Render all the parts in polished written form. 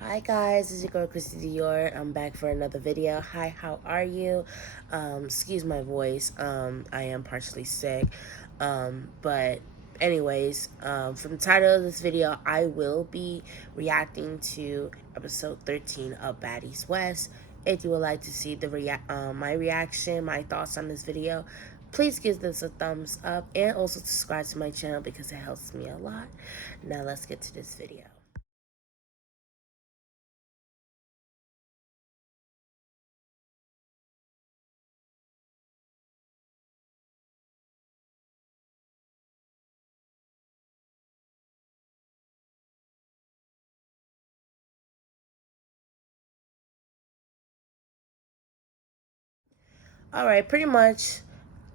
Hi guys, this is your girl Christy Dior. I'm back for another video. Hi, how are you? Excuse my voice. I am partially sick. But anyways, from the title of this video, I will be reacting to episode 13 of Baddies West. If you would like to see my reaction, my thoughts on this video, please give this a thumbs up and also subscribe to my channel because it helps me a lot. Now let's get to this video. Alright, pretty much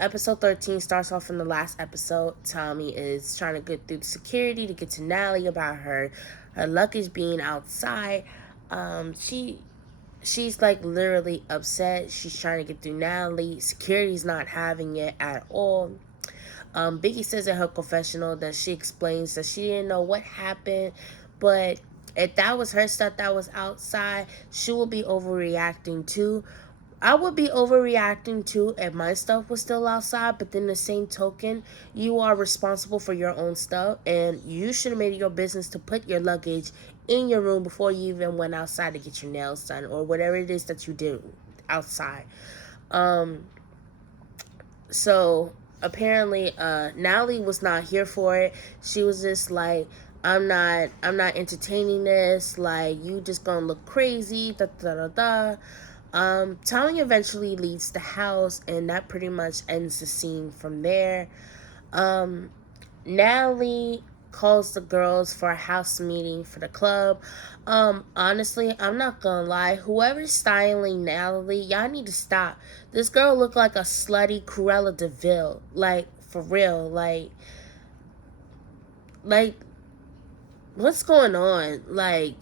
episode 13 starts off in the last episode. Tommy is trying to get through the security to get to Nally about her luggage being outside. She's like literally upset. She's trying to get through Natalie. Security's not having it at all. Biggie says in her confessional that she explains that she didn't know what happened, but if that was her stuff that was outside, she would be overreacting too. I would be overreacting too if my stuff was still outside, but then the same token, you are responsible for your own stuff, and you should have made it your business to put your luggage in your room before you even went outside to get your nails done or whatever it is that you do outside. Um, so apparently Natalie was not here for it. She was just like, I'm not entertaining this, like you just gonna look crazy, da da da da. Tommy eventually leaves the house and that pretty much ends the scene from there. um Natalie calls the girls for a house meeting for the club. Honestly, I'm not gonna lie. Whoever's styling Natalie, y'all need to stop. This girl looked like a slutty Cruella DeVille. Like, for real. Like, what's going on? Like,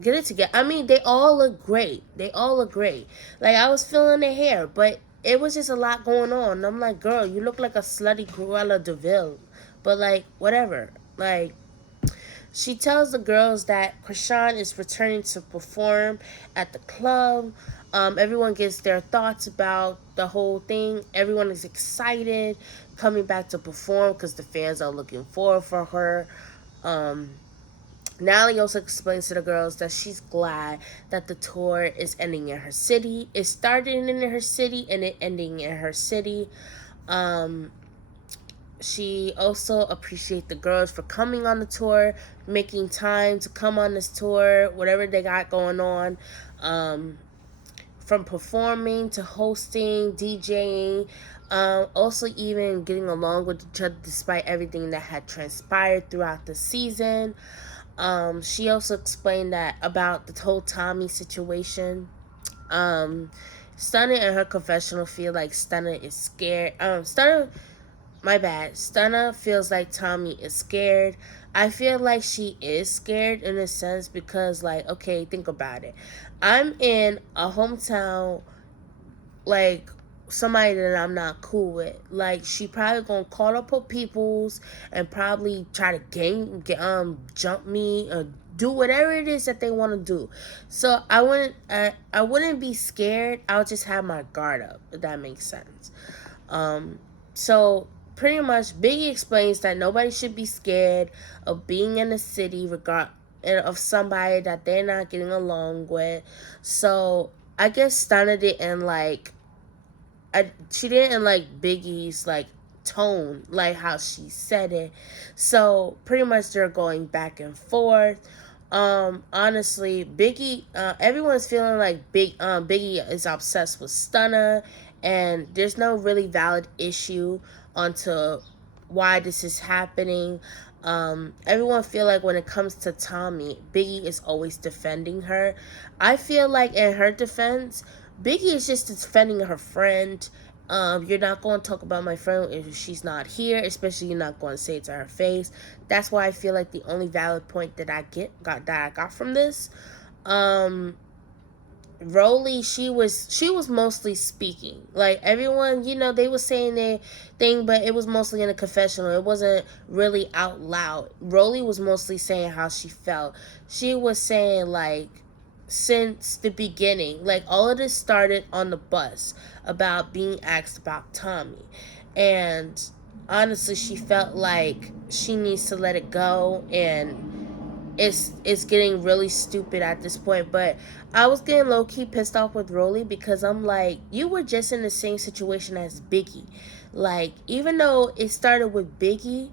get it together. I mean, they all look great. They all look great. Like, I was feeling their hair, but it was just a lot going on. And I'm like, girl, you look like a slutty Cruella DeVille. But, like, whatever. Like, she tells the girls that Krishan is returning to perform at the club. Everyone gives their thoughts about the whole thing. Everyone is excited coming back to perform because the fans are looking forward for her. Um, Natalie also explains to the girls that she's glad that the tour is ending in her city. It started in her city and it ending in her city. Um, she also appreciates the girls for coming on the tour, making time to come on this tour, whatever they got going on. Um, from performing to hosting, DJing, also even getting along with each other despite everything that had transpired throughout the season. She also explained that about the whole Tommy situation. Um, Stunner in her confessional feel like Stunner is scared. Stunner, my bad. Stunner feels like Tommy is scared. I feel like she is scared in a sense because, like, okay, think about it. I'm in a hometown, like, somebody that I'm not cool with. Like, she probably gonna call up her peoples and probably try to jump me or do whatever it is that they want to do. So I wouldn't be scared. I'll just have my guard up, if that makes sense. Um, so pretty much, Biggie explains that nobody should be scared of being in a city regard of somebody that they're not getting along with. So I guess Stunner didn't like. She didn't like Biggie's like tone, like how she said it. So pretty much they're going back and forth. Honestly, everyone's feeling like Biggie is obsessed with Stunner, and there's no really valid issue onto why this is happening. Everyone feel like when it comes to Tommy, Biggie is always defending her. I feel like in her defense, Biggie is just defending her friend. You're not going to talk about my friend if she's not here, especially you're not going to say it to her face. That's why I feel like the only valid point that I got from this. Um, Rolly, she was mostly speaking. Like everyone, they was saying their thing, but it was mostly in a confessional. It wasn't really out loud. Rolly was mostly saying how she felt. She was saying like since the beginning, like all of this started on the bus about being asked about Tommy. And honestly, she felt like she needs to let it go, and it's getting really stupid at this point. But I was getting low key pissed off with Rolly because I'm like, you were just in the same situation as Biggie. Like, even though it started with Biggie,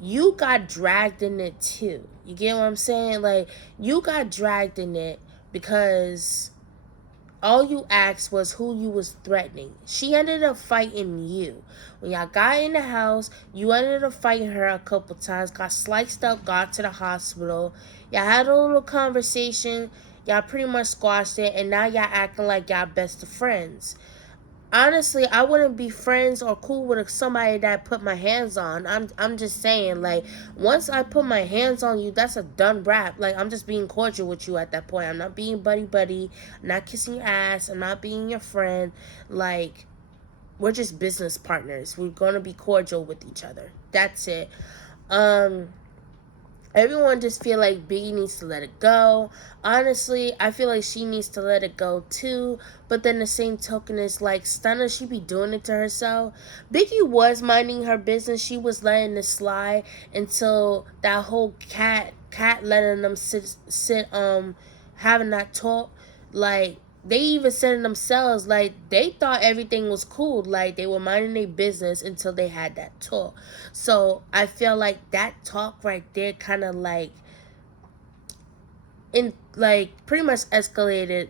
you got dragged in it too. You get what I'm saying? Like, you got dragged in it because all you asked was who you was threatening. She ended up fighting you. When y'all got in the house, you ended up fighting her a couple times, got sliced up, got to the hospital. Y'all had a little conversation. Y'all pretty much squashed it, and now y'all acting like y'all best of friends. Honestly, I wouldn't be friends or cool with somebody that I put my hands on. I'm just saying, like, once I put my hands on you, that's a done wrap. Like, I'm just being cordial with you at that point. I'm not being buddy buddy. I'm not kissing your ass. I'm not being your friend. Like, we're just business partners. We're gonna be cordial with each other. That's it. Um, Everyone just feel like Biggie needs to let it go. Honestly, I feel like she needs to let it go too. But then the same token is like Stunner, she be doing it to herself. Biggie was minding her business. She was letting it slide until that whole cat letting them sit having that talk. Like, they even said it themselves, like they thought everything was cool, like they were minding their business until they had that talk. So I feel like that talk right there kind of like pretty much escalated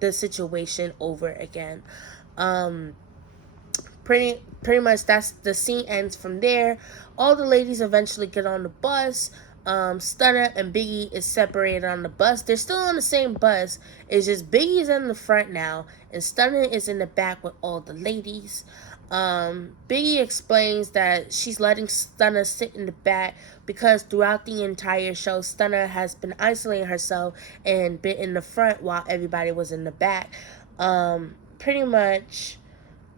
the situation over again. um pretty much that's the scene ends from there. All the ladies eventually get on the bus. Stunner and Biggie is separated on the bus. They're still on the same bus. It's just Biggie's in the front now, and Stunner is in the back with all the ladies. Biggie explains that she's letting Stunner sit in the back because throughout the entire show, Stunner has been isolating herself and been in the front while everybody was in the back. Pretty much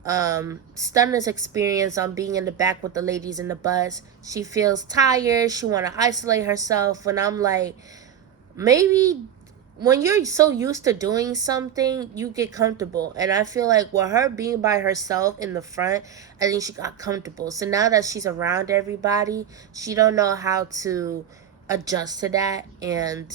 Stunner's experience on being in the back with the ladies in the bus. She feels tired. She want to isolate herself. And I'm like, maybe when you're so used to doing something, you get comfortable. And I feel like with her being by herself in the front, I think she got comfortable. So now that she's around everybody, she don't know how to adjust to that. And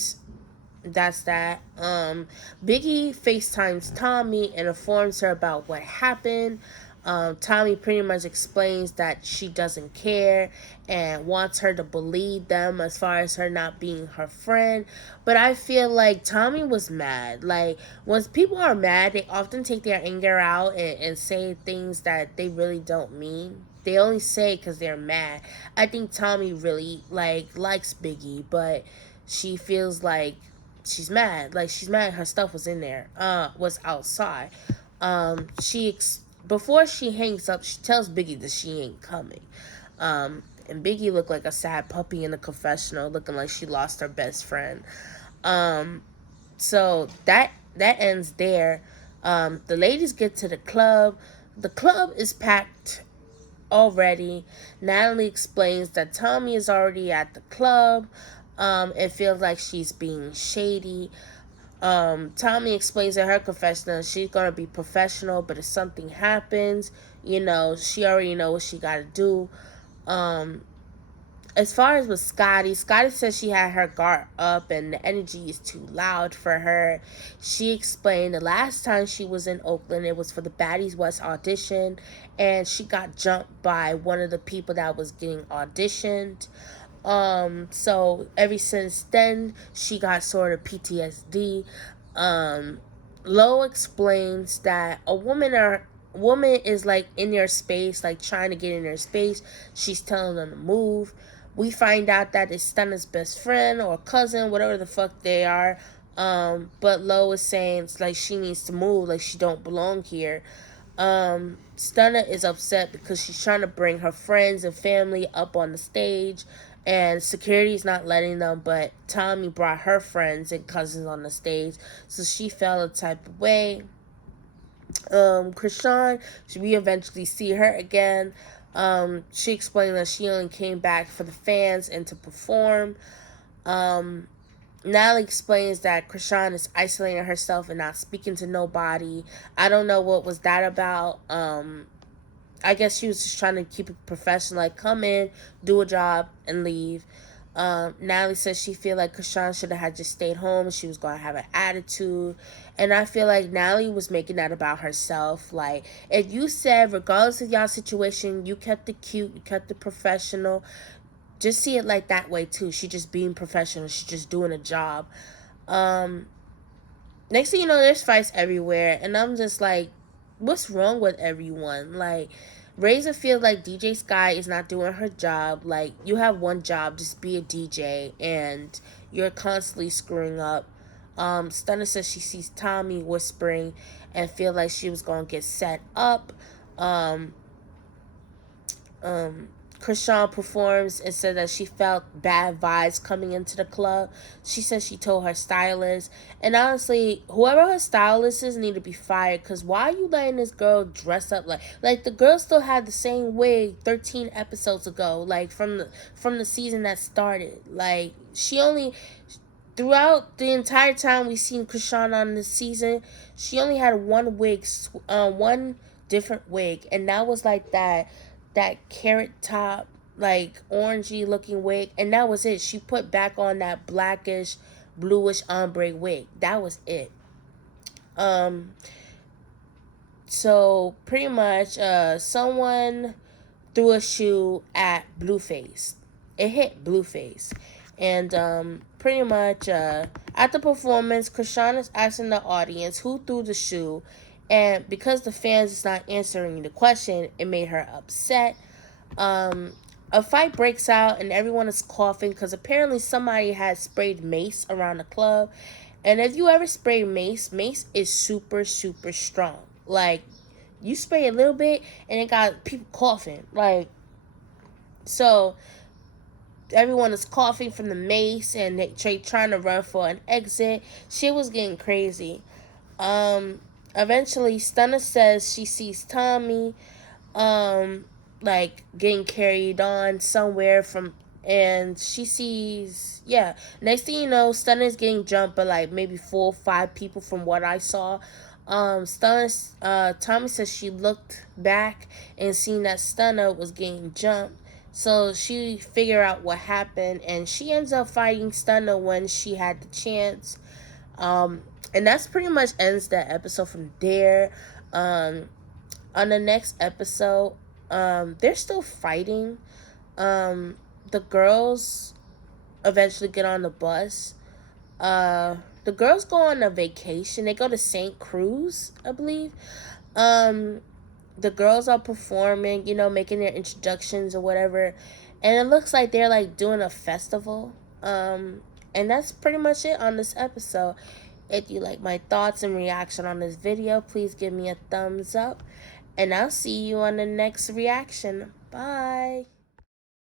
that's that. Biggie FaceTimes Tommy and informs her about what happened. Tommy pretty much explains that she doesn't care and wants her to believe them as far as her not being her friend. But I feel like Tommy was mad. Like, when people are mad, they often take their anger out and say things that they really don't mean. They only say because they're mad. I think Tommy really likes Biggie, but she feels like she's mad. Like, she's mad her stuff was in there, was outside. Before she hangs up, she tells Biggie that she ain't coming. And Biggie looked like a sad puppy in the confessional, looking like she lost her best friend. So that ends there. The ladies get to the club. The club is packed already. Natalie explains that Tommy is already at the club. It feels like she's being shady. Tommy explains in her confessional she's gonna be professional, but if something happens, she already know what she gotta do. As far as with Scotty says she had her guard up and the energy is too loud for her. She explained the last time she was in Oakland, it was for the Baddies West audition, and she got jumped by one of the people that was getting auditioned. So ever since then, she got sort of PTSD. Lo explains that a woman is like in their space, like trying to get in their space. She's telling them to move. We find out that it's Stunner's best friend or cousin, whatever the fuck they are. But Lo is saying it's like she needs to move, like she don't belong here. Stunner is upset because she's trying to bring her friends and family up on the stage, and security's not letting them, but Tommy brought her friends and cousins on the stage, so she felt a type of way. Krishan, we eventually see her again. She explained that she only came back for the fans and to perform. Um, Natalie explains that Krishan is isolating herself and not speaking to nobody. I don't know what was that about. I guess she was just trying to keep it professional, like come in, do a job, and leave. Natalie says she feel like Krishan should have had just stayed home and she was going to have an attitude. And I feel like Natalie was making that about herself. Like, if you said, regardless of y'all situation, you kept it cute, you kept it professional, just see it like that way too. She just being professional. She's just doing a job. Um, Next thing you know, there's fights everywhere, and I'm just like, what's wrong with everyone? Like, Razor feels like DJ Sky is not doing her job. Like, you have one job, just be a DJ, and you're constantly screwing up. Stunner says she sees Tommy whispering and feel like she was gonna get set up. Um, um, Krishan performs and said that she felt bad vibes coming into the club. She said she told her stylist. And honestly, whoever her stylist is need to be fired. Because why are you letting this girl dress up like the girl still had the same wig 13 episodes ago. Like from the season that started. Like she only... Throughout the entire time we've seen Krishan on this season, she only had one wig, one different wig, and that was like that carrot top, like orangey looking wig, and that was it. She put back on that blackish, bluish ombre wig. That was it. Um, so pretty much, someone threw a shoe at Blueface. It hit Blueface. And pretty much at the performance, Krishan is asking the audience who threw the shoe. And because the fans is not answering the question, it made her upset. Um, a fight breaks out and everyone is coughing because apparently somebody had sprayed mace around the club. And if you ever spray mace, mace is super, super strong. Like, you spray a little bit and it got people coughing. Like, so everyone is coughing from the mace and they trying to run for an exit. Shit was getting crazy. Eventually Stunner says she sees Tommy like getting carried on somewhere from, and she sees, yeah, next thing you know, Stunner's getting jumped by like maybe 4 or 5 people from what I saw. Tommy says she looked back and seen that Stunner was getting jumped. So she figured out what happened and she ends up fighting Stunner when she had the chance. And that's pretty much ends that episode from there. On the next episode, they're still fighting. The girls eventually get on the bus. The girls go on a vacation. They go to St. Cruz, I believe. The girls are performing, making their introductions or whatever. And it looks like they're like doing a festival. And that's pretty much it on this episode. If you like my thoughts and reaction on this video, please give me a thumbs up. And I'll see you on the next reaction. Bye.